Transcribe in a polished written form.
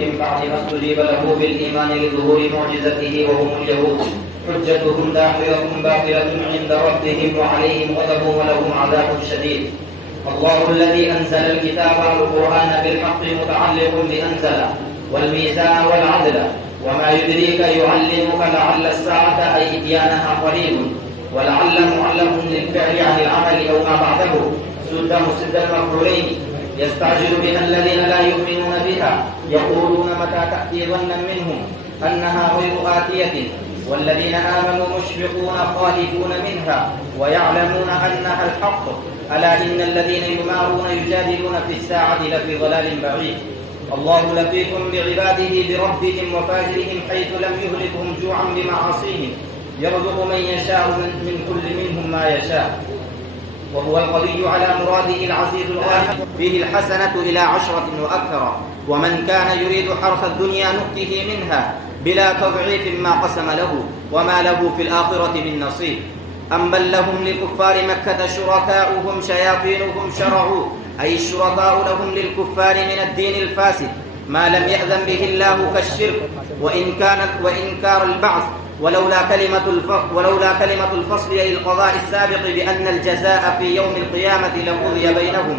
من بعد ما استجيب له بالإيمان لظهور معجزته وهم اليهود حجتهم داحضة باطلة عند ربهم وعليهم غضب ولهم عذاب شديد. الله الذي أنزل الكتاب والقرآن بالحق متعلق بأنزل والميزان والعدل وما يدريك يعلمك لعل الساعة أي إتيانها قريب ولعل معلم للفعل عن العمل أو ما بعده سد مسد المفعولين يستعجل بها الذين لا يؤمنون بها يقولون متى تأتي ظنا منهم أنها غير آتية والذين آمنوا مشفقون خائفون منها ويعلمون أنها الحق ألا إن الذين يمارون يجادلون في الساعة لفي ضلال بعيد. الله لطيف بعباده بربهم وفاجرهم حيث لم يهلكهم جوعا بمعاصيهم يرزق من يشاء من كل منهم ما يشاء وهو القوي على مراده العزيز الغالب فيه الحسنة إلى 10 وأكثر ومن كان يريد حرث الدنيا نؤته منها بلا تضعيف ما قسم له وما له في الآخرة من نصيب. أم بل لهم لكفار مكة شركاؤهم شياطينهم شرعوا أي الشركاء لهم للكفار من الدين الفاسد ما لم يأذن به الله كالشرك وإنكار البعث ولولا كلمة الفصل أي القضاء السابق بأن الجزاء في يوم القيامة لقضي بينهم